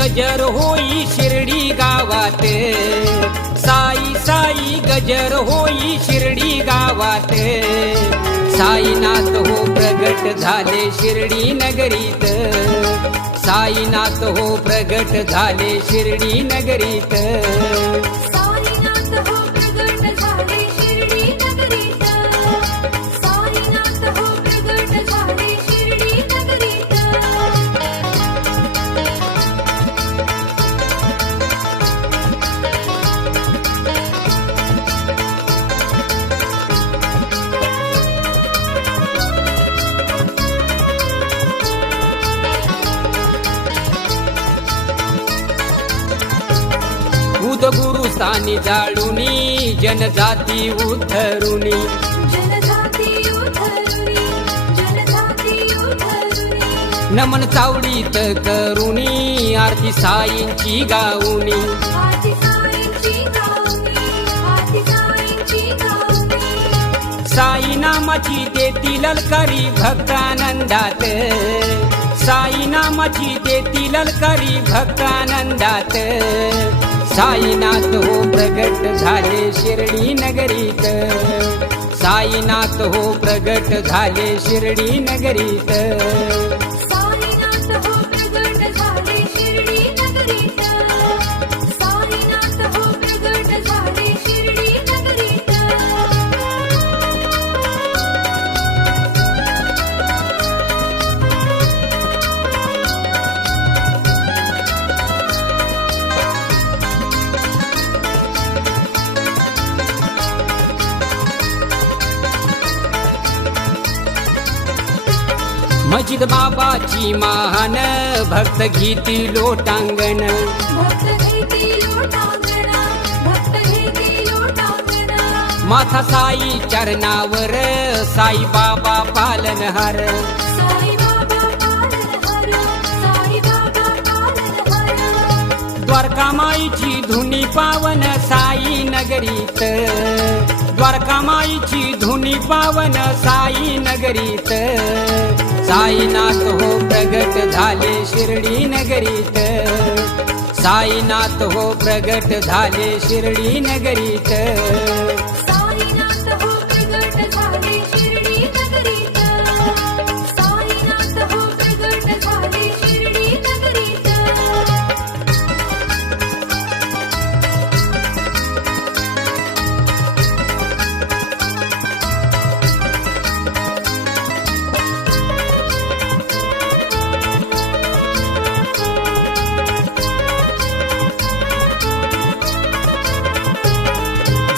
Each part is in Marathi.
गजर होई शिर्डी गावात. साई साई गजर होई शिर्डी गावात. साईनाथ हो प्रगट झाले शिर्डी नगरीत. साईनाथ हो प्रगट झाले शिर्डी नगरीत. स्थानी जाळुनी जनजाती उधरुनी नमन चावडीत करुणी आरती साईंची गाऊनी. साई नामाची देती ललकारी भक्तानंदात. साई नामाची देती ललकारी भक्तानंदात. साईनाथ हो प्रगट झाले शिर्डी नगरीत. साईनाथ हो प्रगट झाले शिर्डी नगरीत. मजिद बाबाची महान भक्त गीती लोटांगण. माथा साई चरणावर साई बाबा पालनहार. साई द्वारकामाईची धुनी पावन साई नगरीत. द्वारकामाईची धुनी पावन साई नगरीत. साईनाथ हो प्रगट झाले शिर्डी नगरीत. साईनाथ हो प्रगट झाले शिर्डी नगरीत.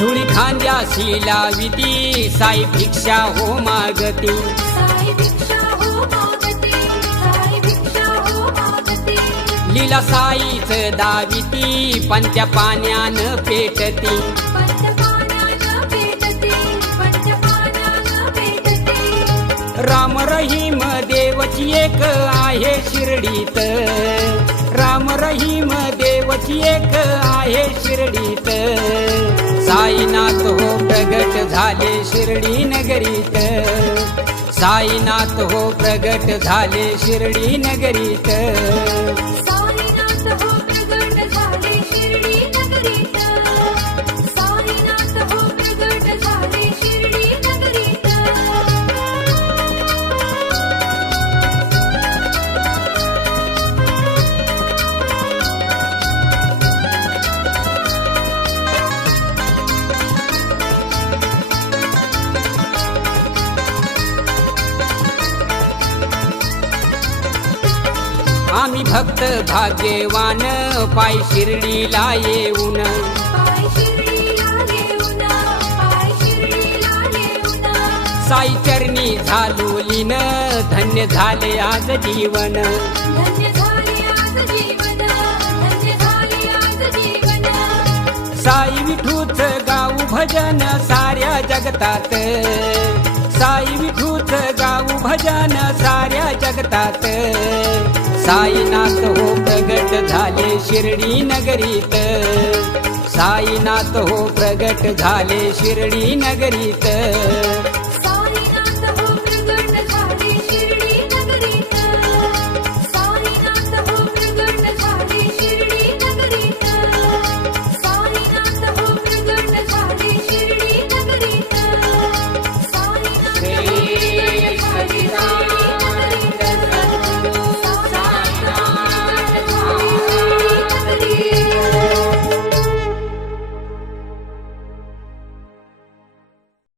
धुळी खांद्याशी लाविती साई भिक्षा हो मागती. साई भिक्षा हो मागते साई भिक्षा हो मागते. लीला साईच दाविती पंत्या पाण्यान पेटते. राम रहीम देवची एक आहे शिर्डीत. राम रहीम देवची एक आहे शिर्डीत. साईनाथ हो प्रगट झाले शिर्डी नगरीत. साईनाथ हो प्रगट झाले शिर्डी नगरीत. आम्ही भक्त भाग्यवान पाय शिर्डीला येऊन. पाय शिर्डीला येऊन पाय शिर्डीला येऊन. साई चरणी झालो लीन धन्य झाले आज जीवन. धन्य झाले आज जीवन धन्य झाले आज जीवन. साई विठूच गाऊ भजन साऱ्या जगतात. साई विठूच गाऊ भजन साऱ्या जगतात. साईनाथ हो प्रगट झाले शिर्डी नगरीत. साईनाथ हो प्रगट झाले शिर्डी नगरीत.